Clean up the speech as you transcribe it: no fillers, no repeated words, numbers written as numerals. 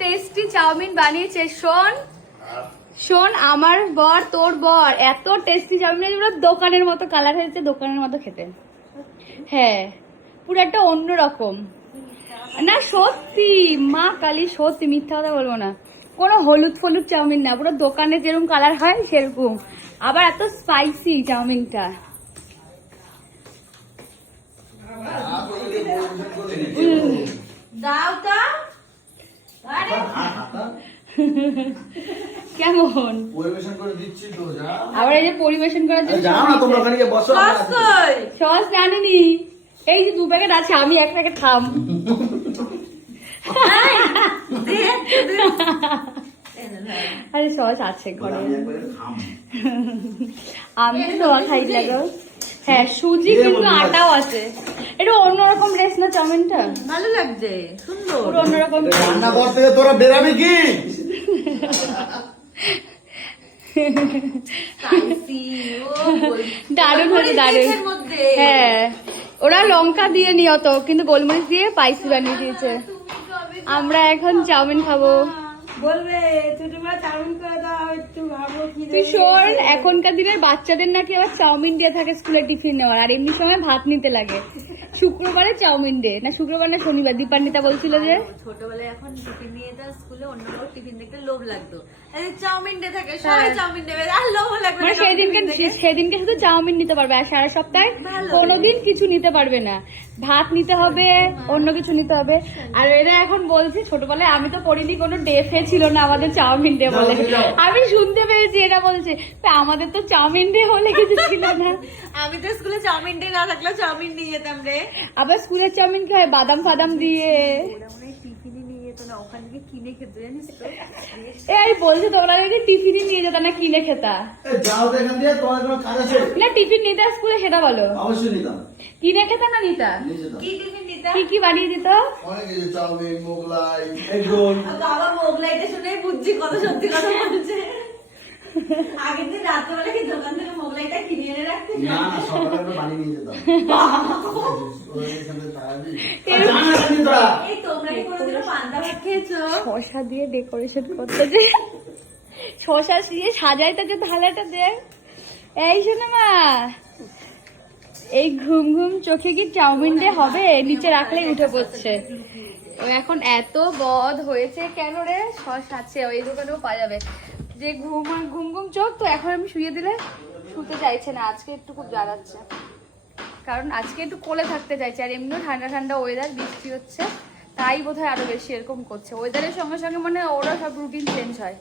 Tasty chowmein বানিয়েছে। শোন শোন, আমার বর, তোর বর এত টেস্টি চাউমিন, পুরো দোকানের মতো কালার হয়েছে, দোকানের মতো খেতে। হ্যাঁ, পুরো একটা অন্যরকম। না সত্যি, মা কালী সত্যি, মিথ্যা কথা বলবো না। কোনো হলুদ ফলুদ চাউমিন না, পুরো দোকানে যেরকম কালার হয় সেরকম। আবার এত স্পাইসি চাউমিনটা। কেমন পরিবেশন করে দিচ্ছি তো, যা। আবার এই যে পরিবেশন করার জন্য যাও না, তোমরা ওখানে গিয়ে বসো। সস জানিনি, এই যে 2 প্যাকেট আছে, আমি 1 প্যাকেট খাম। আরে সস আছে ঘরে, আমি তো খাই লাগো। হ্যাঁ সুজি কিন্তু আটাও আছে। এটা অন্যরকম রেস না চাউমিনটা, ভালো লাগছে, সুন্দর, পুরো অন্যরকম। রান্না ঘর থেকে তোরা বেরাবি কি? দারুণ হয়েছে, দারুণ। হ্যাঁ, ওরা লঙ্কা দিয়ে নিয়ত, কিন্তু গোলমরিচ দিয়ে স্পাইসি বানিয়ে দিয়েছে। আমরা এখন চাউমিন খাবো। বলবে ছোটবেলা চাউমিন করে দাও, একটু ভাবো কি তুই শোন, এখনকার দিনের বাচ্চাদের নাকি আবার চাউমিন দিয়ে থাকে স্কুলে টিফিন নেওয়ার, আর এমনি সময় ভাত নিতে লাগে। শুক্রবারে চাউমিন দে, না শুক্রবার না শনিবার, দীপান্বিতা বলছিল যে ছোটবেলায় এখন টিফিন নিয়ে যেতাম স্কুলে, অন্য কারো টিফিন দেখলে লোভ লাগতো। আরে চাউমিন ডে থাকে, সবাই চাউমিন দেবে, আর লোভ লাগবে মানে সেদিনকে শুধু চাউমিন নিতে পারবে, আর সারা সপ্তাহে কোনোদিন কিছু নিতে পারবে না। ভাত নিতে হবে, অন্য কিছু নিতে হবে। আর এরা এখন বলছে, ছোটবেলায় আমি তো পড়িনি, কোনো ডে ফে ছিল না আমাদের চাউমিন ডে বলে। আমি শুনতে পেয়েছি এরা বলছে, তা আমাদের তো চাউমিন ডে বলে কিছু ছিল না। আমি তো স্কুলে চাউমিন ডে না থাকলে চাউমিন নিয়ে যেতাম রে। আবার স্কুলের চাউমিন খায় বাদাম ফাদাম দিয়ে। টিফিনে নিয়ে যেত না, ওখান থেকে কিনে খেতে, জানিস তো। এই বলছে তোমরা যদি টিফিনই নিয়ে যেতা না কিনে খেতা। যাও তো এখান দিয়ে, তোমার কোনো কাজ আছে? না টিফিন নিতে স্কুলে, সেটা বলো। অবশ্যই নিতাম, কিনে খেতা না নিতা? নিয়ে যেতাম। কি টিফিন নিতাম? কি কি বানিয়ে দিত? অনেক কিছু, চাউমিন, মোগলাই, এগ রোল। বাবা মোগলাইটা শুনে বুঝছি কত সত্যি কথা বলছে। আগের দিন রাত্রেবেলা কি দোকান থেকে মোগলাইটা কিনে এনে রাখতে? না না, সকালে আমরা বানিয়ে নিয়ে যেতাম। ওরা এখানে দাঁড়াবি। আর জানা জানি তোরা। এই তোমরা কি কোনোদিনও পান্তা ভাত খেয়েছো? শশা দিয়ে ডেকোরেশন করতে যে, শশা দিয়ে সাজাইতে যে থালাটা দেয়। এই শোনো মা, এই ঘুম ঘুম চোখে কি চাউমিন ডে হবে? নিচে রাখলেই উঠে পড়ছে। ও এখন এত বদ হয়েছে কেন রে? শস আছে, ওই দোকানেও পাওয়া যাবে। যে ঘুম ঘুম চোখ, তো এখন আমি শুয়ে দিলে শুতে চাইছে না। আজকে একটু খুব জ্বালাচ্ছে, কারণ আজকে একটু কোলে থাকতে চাইছে। আর এমনিও ঠান্ডা ঠান্ডা ওয়েদার, বৃষ্টি হচ্ছে, তাই বোধহয় আরো বেশি এরকম করছে। ওয়েদারের সঙ্গে সঙ্গে মানে ওরা সব রুটিন চেঞ্জ হয়।